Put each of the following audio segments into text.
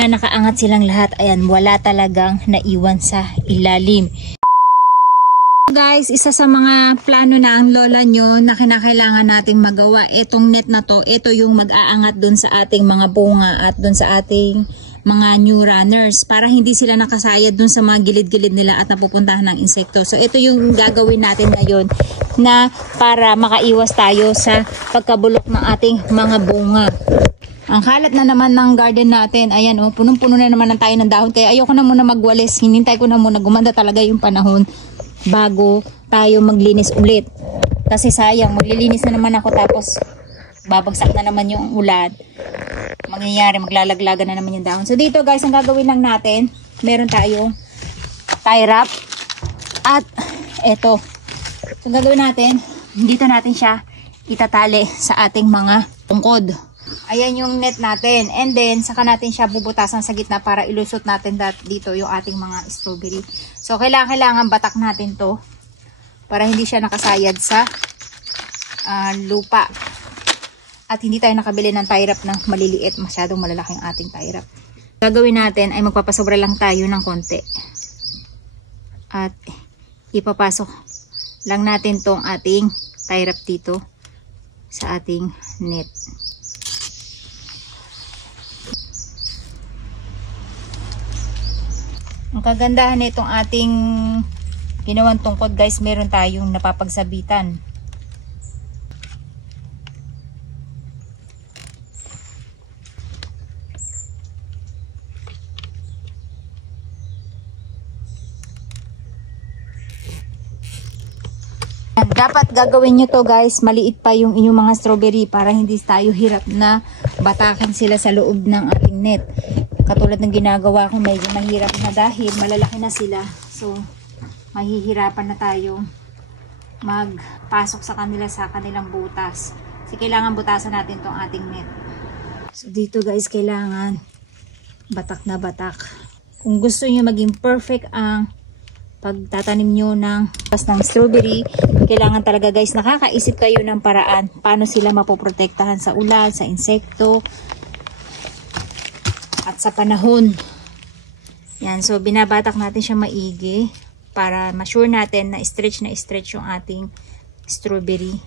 Nakaangat silang lahat. Ayan, wala talagang naiwan sa ilalim. Guys, isa sa mga plano ng lola nyo na kinakailangan nating magawa, itong net na to, ito yung mag-aangat dun sa ating mga bunga at dun sa ating mga new runners para hindi sila nakasayad dun sa mga gilid-gilid nila at napupuntahan ng insekto. So ito yung gagawin natin ngayon na para makaiwas tayo sa pagkabulok ng ating mga bunga. Ang kalat na naman ng garden natin, ayan oh, punong-puno na naman tayo ng dahon, kaya ayoko na muna magwalis, hinintay ko na muna gumanda talaga yung panahon bago tayo maglinis ulit. Kasi sayang, maglilinis na naman ako tapos babagsak na naman yung ulan. Mangyayari, maglalaglagan na naman yung dahon. So dito guys, ang gagawin lang natin, meron tayong tie wrap at eto. So ang gagawin natin, dito natin siya itatali sa ating mga tungkod. Ayan yung net natin. And then, saka natin siya bubutasan sa gitna para ilusot natin dito yung ating mga strawberry. So, kailangan batak natin to para hindi siya nakasayad sa lupa. At hindi tayo nakabili ng tie wrap na maliliit. Masyadong malalaki ang ating tie wrap. Gagawin natin ay magpapasobra lang tayo ng konti. At ipapasok lang natin tong ating tie wrap dito sa ating net. Ang kagandahan nitong ating ginawang tungkod guys, meron tayong napapagsabitan. Dapat gagawin nyo to guys, maliit pa yung inyong mga strawberry para hindi tayo hirap na batakin sila sa loob ng ating net. Katulad ng ginagawa ko, medyo mahirap na dahil malalaki na sila. So, mahihirapan na tayo magpasok sa kanila sa kanilang butas. Kasi kailangan butasan natin tong ating net. So, dito guys, kailangan batak na batak. Kung gusto nyo maging perfect ang pagtatanim nyo ng strawberry, kailangan talaga guys, nakakaisip kayo ng paraan paano sila mapoprotektahan sa ulan, sa insekto, at sa panahon. Yan, so binabatak natin siya maigi para ma-sure natin na stretch yung ating strawberry.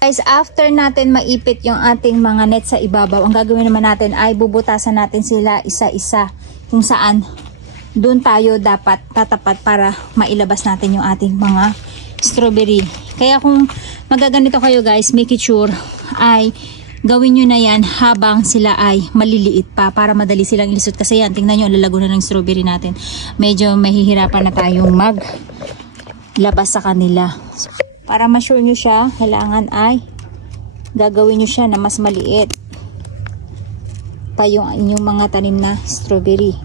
Guys, after natin maipit yung ating mga net sa ibabaw, ang gagawin naman natin ay bubutasan natin sila isa-isa kung saan doon tayo dapat tatapat para mailabas natin yung ating mga strawberry. Kaya kung magaganito kayo guys, make it sure ay gawin nyo na yan habang sila ay maliliit pa para madali silang ilisot. Kasi yan, tingnan nyo, lalago na ng strawberry natin. Medyo mahihirapan na tayong maglabas sa kanila. So, para ma-sure nyo siya, kailangan ay gagawin nyo siya na mas maliit pa yung inyong mga tanim na strawberry.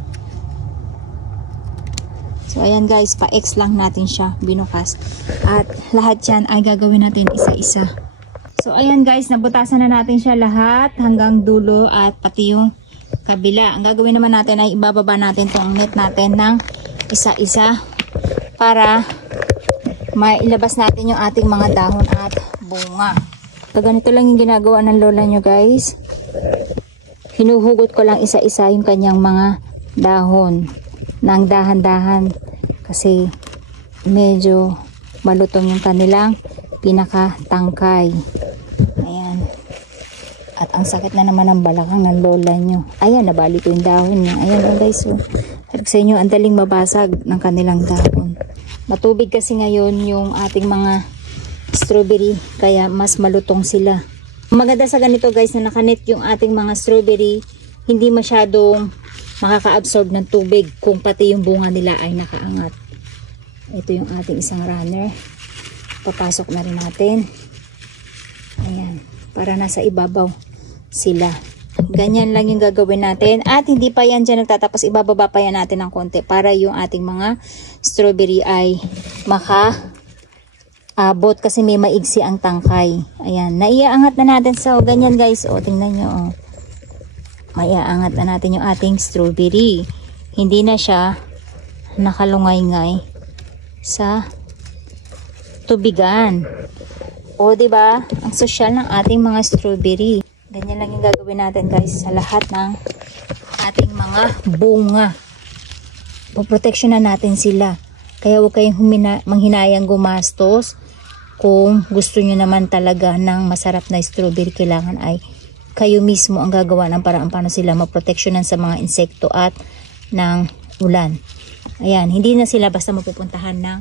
So ayan guys, pa-X lang natin siya binukas. At lahat yan ay gagawin natin isa-isa. So ayan guys, nabutasan na natin siya lahat hanggang dulo at pati yung kabila. Ang gagawin naman natin ay ibababa natin tong net natin ng isa-isa para mailabas natin yung ating mga dahon at bunga. So ganito lang yung ginagawa ng lola nyo guys. Hinuhugot ko lang isa-isa yung kanyang mga dahon ng dahan-dahan kasi medyo malutong yung kanilang pinakatangkay. Ayan. At ang sakit na naman ng balakang ng lola nyo. Ayan, nabali ko yung dahon niya. Ayan oh guys, so, sabi sa inyo, ang daling mabasag ng kanilang dahon. Matubig kasi ngayon yung ating mga strawberry, kaya mas malutong sila. Maganda sa ganito guys na nakanet yung ating mga strawberry, hindi masyadong makaka-absorb ng tubig kung pati yung bunga nila ay nakaangat. Ito yung ating isang runner. Papasok na rin natin. Ayan, para nasa ibabaw sila. Ganyan lang yung gagawin natin. At hindi pa yan dyan nagtatapos, ibababa pa yan natin ng konti para yung ating mga strawberry ay maka-abot kasi may maigsi ang tangkay. Ayan, naiaangat na natin. So, ganyan guys. O, tingnan nyo. O. Maiaangat na natin yung ating strawberry. Hindi na siya nakalungay-ngay sa tubigan. O, diba? Ang sosyal ng ating mga strawberry. Ganyan lang yung gagawin natin guys sa lahat ng ating mga bunga. Poproteksyonan natin sila. Kaya huwag kayong manghinayang gumastos. Kung gusto nyo naman talaga ng masarap na strawberry, kailangan ay kayo mismo ang gagawa ng paraan paano sila maproteksyonan sa mga insekto at ng ulan. Ayan, hindi na sila basta mapupuntahan ng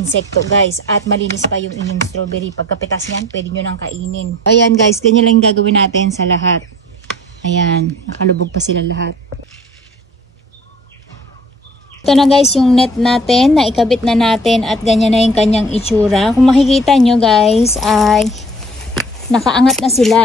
insekto guys. At malinis pa yung inyong strawberry. Pagkapitas niyan, pwede nyo nang kainin. Ayan guys, ganyan lang yung gagawin natin sa lahat. Ayan, nakalubog pa sila lahat. Ito na guys yung net natin na ikabit na natin at ganyan na yung kanyang itsura. Kung makikita nyo guys ay nakaangat na sila.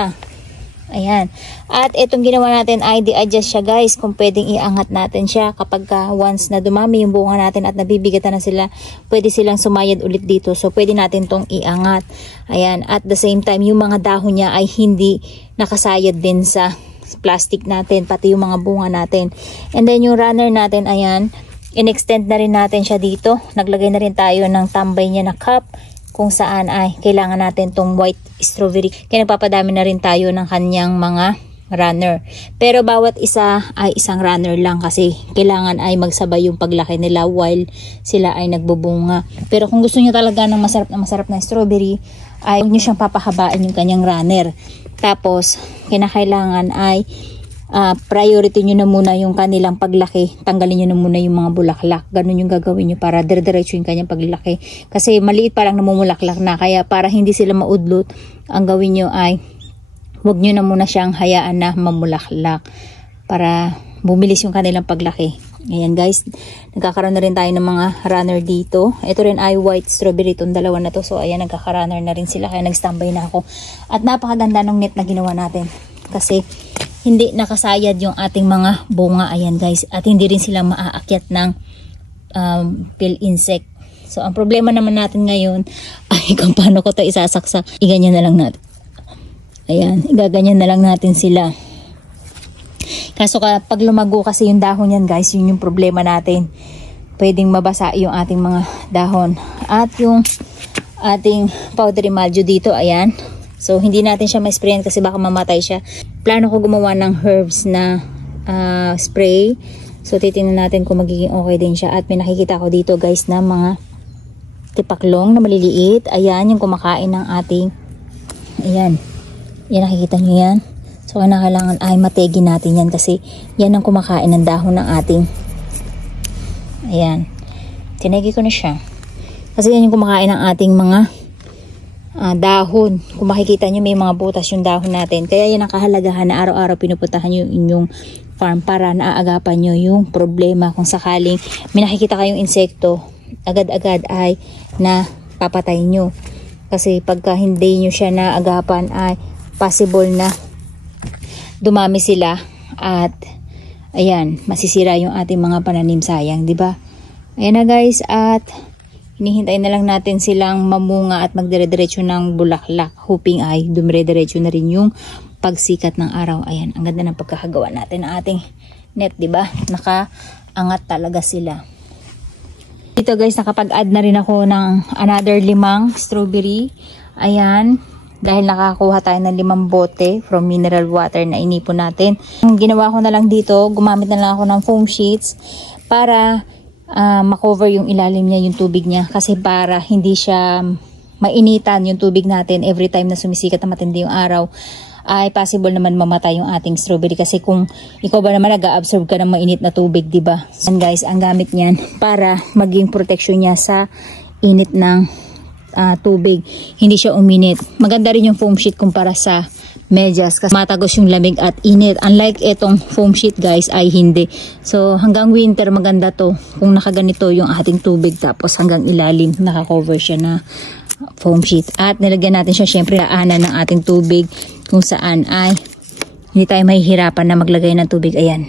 Ayan. At itong ginawa natin ay di-adjust siya guys kung pwedeng iangat natin siya kapag once na dumami yung bunga natin at nabibigatan na sila, pwede silang sumayad ulit dito. So pwede natin tong iangat. Ayan. At the same time yung mga dahon niya ay hindi nakasayad din sa plastic natin, pati yung mga bunga natin. And then yung runner natin, ayan, in-extend na rin natin siya dito. Naglagay na rin tayo ng tambay niya na cup kung saan ay kailangan natin tong white strawberry. Kaya nagpapadami na rin tayo ng kanyang mga runner. Pero bawat isa ay isang runner lang kasi kailangan ay magsabay yung paglaki nila while sila ay nagbubunga. Pero kung gusto niyo talaga ng masarap na strawberry, ay huwag niyo siyang papahabain yung kanyang runner. Tapos, kinakailangan ay priority nyo na muna yung kanilang paglaki. Tanggalin nyo na muna yung mga bulaklak. Ganun yung gagawin nyo para dire-diretso yung kanyang paglaki. Kasi maliit pa lang namumulaklak na. Kaya para hindi sila maudlot, ang gawin nyo ay huwag nyo na muna siyang hayaan na mamulaklak para bumilis yung kanilang paglaki. Ayan guys, nagkakaroon na rin tayo ng mga runner dito. Ito rin ay white strawberry, itong dalawa na to. So ayan, nagkaka-runner na rin sila. Kaya nag-standby na ako. At napakaganda ng net na ginawa natin. Kasi hindi nakasayad yung ating mga bunga. Ayan guys. At hindi rin sila maaakyat ng pill insect. So ang problema naman natin ngayon ay kung paano ko ito isasaksak. Iganyan na lang natin. Ayan, igaganyan na lang natin sila. Kaso pag lumago kasi yung dahon yan guys, yun yung problema natin. Pwedeng mabasa yung ating mga dahon. At yung ating powdery mildew dito, ayan. So hindi natin siya ma-sprayan kasi baka mamatay siya. Plano ko gumawa ng herbs na spray. So titingnan natin kung magiging okay din siya. At may nakikita ko dito guys na mga tipaklong na maliliit. Ayan yung kumakain ng ating, ayan. Yan, nakikita nyo yan. So kailangan ay mategi natin yan kasi yan ang kumakain ng dahon ng ating, ayan. Tinegi ko na siya. Kasi yan yung kumakain ng ating mga dahon. Kung makikita nyo may mga butas yung dahon natin. Kaya yan ang kahalagahan na araw-araw pinupuntahan nyo yung inyong farm para naaagapan nyo yung problema. Kung sakaling may nakikita kayong insekto, agad-agad ay napapatay nyo. Kasi pagka hindi nyo siya naagapan ay possible na dumami sila at ayan, masisira yung ating mga pananim, sayang, di ba? Ayan na guys, at hinihintay na lang natin silang mamunga at magdire-diretso ng bulaklak, hoping ay dumire-diretso na rin yung pagsikat ng araw. Ayan, ang ganda ng pagkakagawa natin ng ating net, di ba? Nakaangat talaga sila. Dito guys, nakapag-add na rin ako ng another 5 strawberry. Ayan, dahil nakakuha tayo ng 5 bote from mineral water na inipon natin. Ang ginawa ko na lang dito, gumamit na lang ako ng foam sheets para makover yung ilalim niya, yung tubig niya. Kasi para hindi siya mainitan yung tubig natin every time na sumisikat na matindi yung araw, ay possible naman mamatay yung ating strawberry. Kasi kung ikaw ba naman nag-absorb ka ng mainit na tubig, diba? So guys, ang gamit niyan para maging protection niya sa init ng tubig, hindi siya uminit. Maganda rin yung foam sheet kumpara sa medyas kasi matagos yung lamig at init. Unlike itong foam sheet guys ay hindi. So hanggang winter maganda to kung nakaganito yung ating tubig, tapos hanggang ilalim nakakover siya na foam sheet. At nilagyan natin siya syempre daanan ng ating tubig kung saan ay hindi tayo mahihirapan na maglagay ng tubig. Ayan,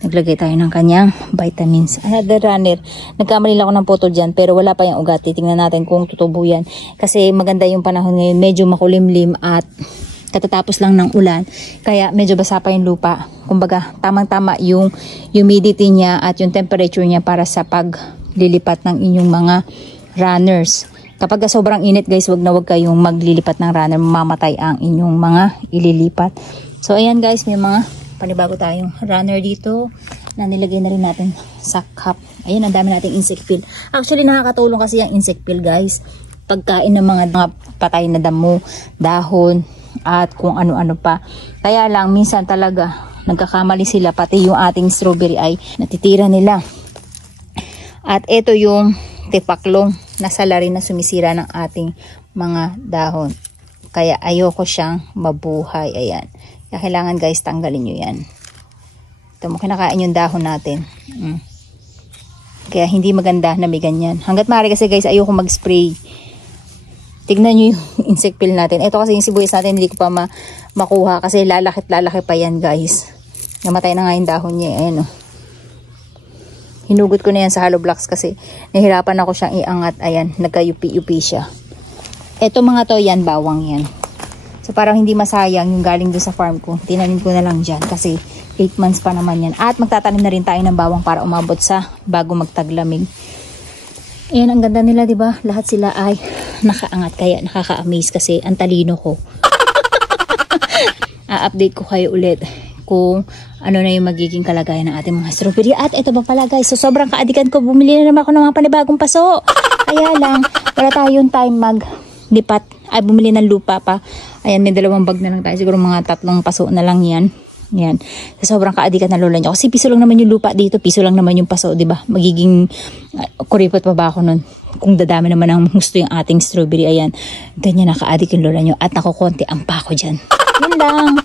naglagay tayo ng kanyang vitamins. Another runner. Nagkamali lang ako ng photo dyan pero wala pa yung ugat. Titingnan natin kung tutubo yan. Kasi maganda yung panahon ngayon. Medyo makulimlim at katatapos lang ng ulan. Kaya medyo basa pa yung lupa. Kumbaga tamang-tama yung humidity niya at yung temperature niya para sa paglilipat ng inyong mga runners. Kapag sobrang init guys, wag kayong maglilipat ng runner, mamamatay ang inyong mga ililipat. So ayan guys, may mga panibago tayong runner dito na nilagay na rin natin sa cup. Ayan, ang dami nating insect pill. Actually nakakatulong kasi yung insect pill guys, pagkain ng mga patay na damo, dahon, at kung ano-ano pa. Kaya lang minsan talaga nagkakamali sila, pati yung ating strawberry ay natitira nila. At ito yung tipaklong na sala rin na sumisira ng ating mga dahon. Kaya ayoko siyang mabuhay. Ayan. Kaya kailangan guys, tanggalin nyo yan. Ito mo, kinakain yung dahon natin. Kaya hindi maganda na may ganyan. Hanggat maaari kasi guys, ayoko mag-spray. Tignan nyo yung insect pill natin. Ito kasi yung sibuyas natin, hindi ko pa makuha kasi lalaki pa yan guys. Namatay na nga yung dahon niya. Ayan o. Hinugot ko na yan sa hollow blocks kasi nahirapan ako siyang iangat. Ayan, nagka-yupi-yupi siya. Ito mga to, yan, bawang yan. So parang hindi masayang yung galing doon sa farm ko. Tinanim ko na lang dyan kasi 8 months pa naman yan. At magtatanim na rin tayo ng bawang para umabot sa bago magtaglamig. Ayan, ang ganda nila, diba? Lahat sila ay nakaangat. Kaya nakaka-amaze kasi ang talino ko. A-update ko kayo ulit kung ano na yung magiging kalagayan ng ating mga strawberry. At ito ba pala guys, so sobrang kaadikan ko, bumili na naman ako ng mga panibagong paso. Kaya lang, wala tayong time maglipat, ay bumili ng lupa pa. Ayan, may 2 bag na lang tayo, siguro mga 3 paso na lang yan. Yan. So, sobrang kaadikan na lola niyo. Kasi piso lang naman yung lupa dito, piso lang naman yung paso, di ba? Magiging kuripot pa ba ako nun? Kung dadami naman ang gusto yung ating strawberry, ayan. Ganyan na kaadik yung lola niyo. At nakukonti ang pako dyan. Yun lang.